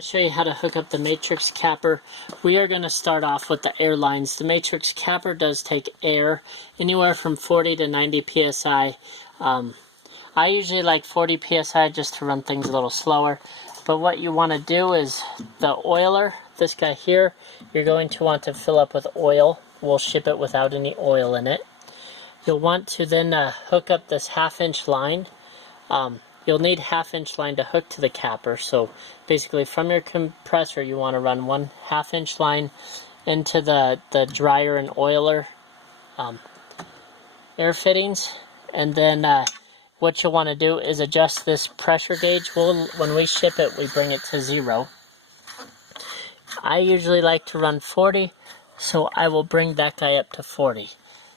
To show you how to hook up the matrix capper, we are going to start off with the air lines. The matrix capper does take air anywhere from 40 to 90 psi. I usually like 40 psi just to run things a little slower. But what you want to do is the oiler, this guy here, you're going to want to fill up with oil. We'll ship it without any oil in it. You'll want to then hook up this 1/2 inch line. You'll need 1/2 inch line to hook to the capper, so basically from your compressor you want to run 1/2 inch line into the dryer and oiler air fittings, and then what you'll want to do is adjust this pressure gauge. When we ship it, we bring it to 0. I usually like to run 40, so I will bring that guy up to 40.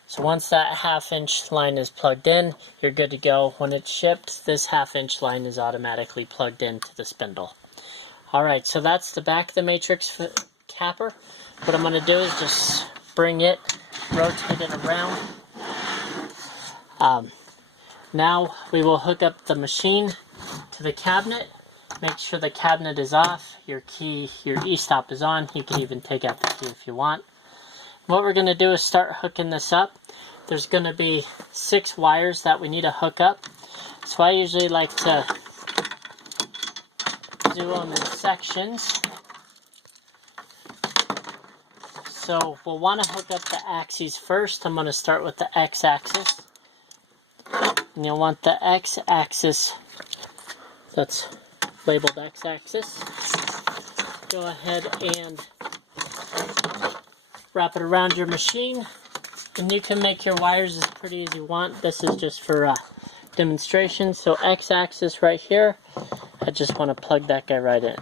So once that 1/2 inch line is plugged in, you're good to go. When it's shipped, this 1/2 inch line is automatically plugged into the spindle. Alright, so that's the back of the matrix capper. What I'm going to do is just bring it, rotate it around. Now we will hook up the machine to the cabinet. Make sure the cabinet is off, your e-stop is on. You can even take out the key if you want. What we're going to do is start hooking this up. There's going to be 6 wires that we need to hook up. So I usually like to do them in sections. So we'll want to hook up the axes first. I'm going to start with the x-axis. And you'll want the x-axis that's labeled x-axis. Go ahead and wrap it around your machine, and you can make your wires as pretty as you want. This is just for demonstration. So x-axis right here, I just want to plug that guy right in.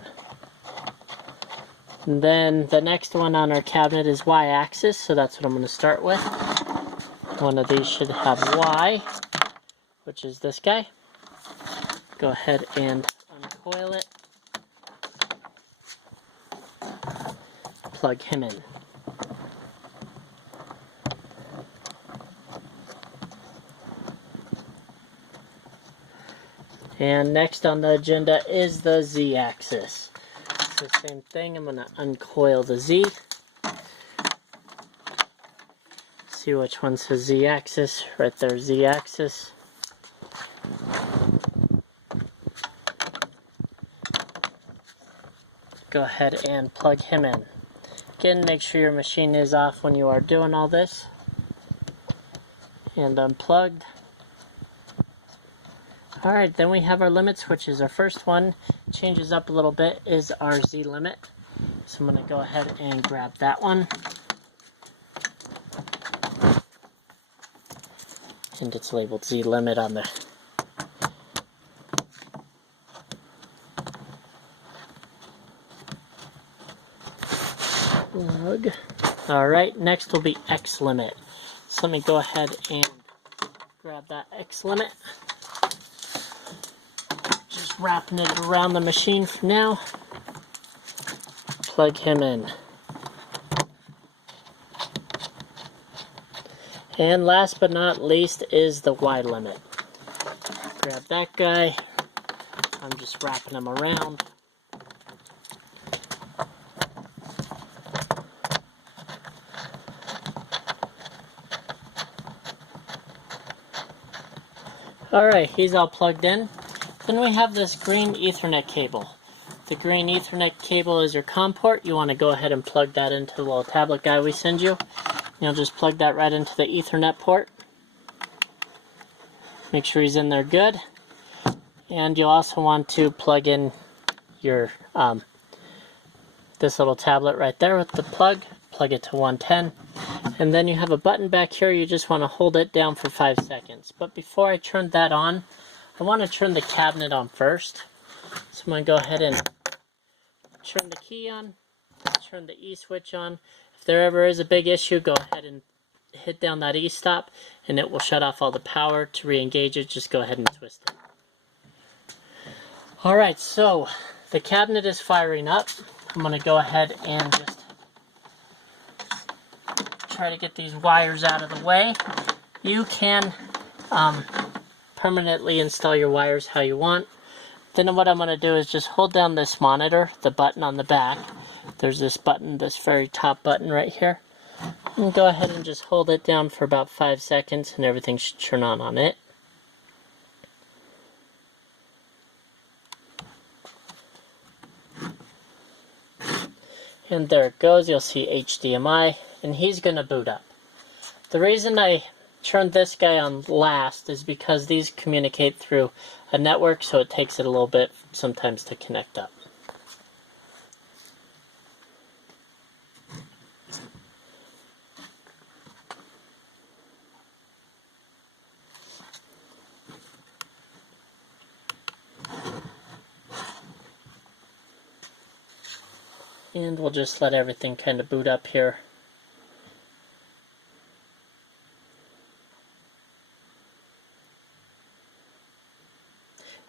And then the next one on our cabinet is y-axis, so that's what I'm going to start with. One of these should have y, which is this guy. Go ahead and uncoil it. Plug him in. And next on the agenda is the z-axis. It's the same thing. I'm going to uncoil the z. See which one says z-axis. Right there, z-axis. Go ahead and plug him in. Again, make sure your machine is off when you are doing all this. And unplugged. Alright, then we have our limit switches. Our first one changes up a little bit, is our Z limit. So I'm going to go ahead and grab that one. And it's labeled Z limit on the plug. Alright, next will be X limit. So let me go ahead and grab that X limit. Just wrapping it around the machine for now. Plug him in. And last but not least is the Y limit. Grab that guy. I'm just wrapping him around. Alright, he's all plugged in. Then we have this green Ethernet cable. The green Ethernet cable is your COM port. You want to go ahead and plug that into the little tablet guy we send you. You'll just plug that right into the Ethernet port. Make sure he's in there good. And you'll also want to plug in your this little tablet right there with the plug. Plug it to 110. And then you have a button back here. You just want to hold it down for 5 seconds. But before I turn that on, I want to turn the cabinet on first. So I'm going to go ahead and turn the key on, turn the E switch on. If there ever is a big issue, go ahead and hit down that E stop and it will shut off all the power. To re-engage it, just go ahead and twist it. Alright, so the cabinet is firing up. I'm going to go ahead and just try to get these wires out of the way. You can permanently install your wires how you want, Then what I'm going to do is just hold down this monitor, the button on the back. There's this button, this very top button right here. And go ahead and just hold it down for about 5 seconds and everything should turn on it. And there it goes. You'll see HDMI, and he's going to boot up. The reason I turned this guy on last is because these communicate through a network, so it takes it a little bit sometimes to connect up. And we'll just let everything kind of boot up here.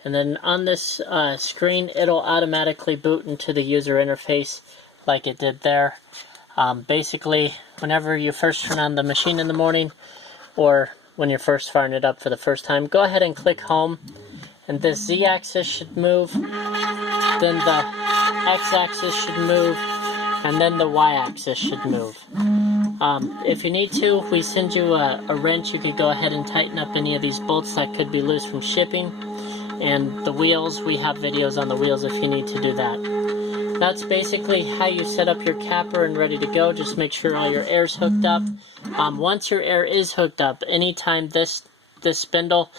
And then on this screen, it'll automatically boot into the user interface like it did there. Basically, whenever you first turn on the machine in the morning, or when you're first firing it up for the first time, go ahead and click home. And this Z-axis should move. Then the X-axis should move. And then the Y-axis should move. If you need to, we send you a wrench. You could go ahead and tighten up any of these bolts that could be loose from shipping. And the wheels, we have videos on the wheels if you need to do that. That's basically how you set up your capper and ready to go. Just make sure all your air's hooked up. Once your air is hooked up, anytime this spindle...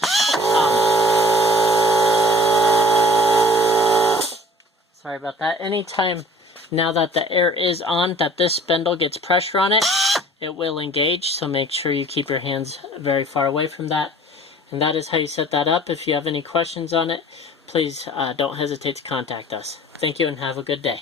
sorry about that. Anytime now that the air is on, that this spindle gets pressure on it, it will engage. So make sure you keep your hands very far away from that. And that is how you set that up. If you have any questions on it, please don't hesitate to contact us. Thank you and have a good day.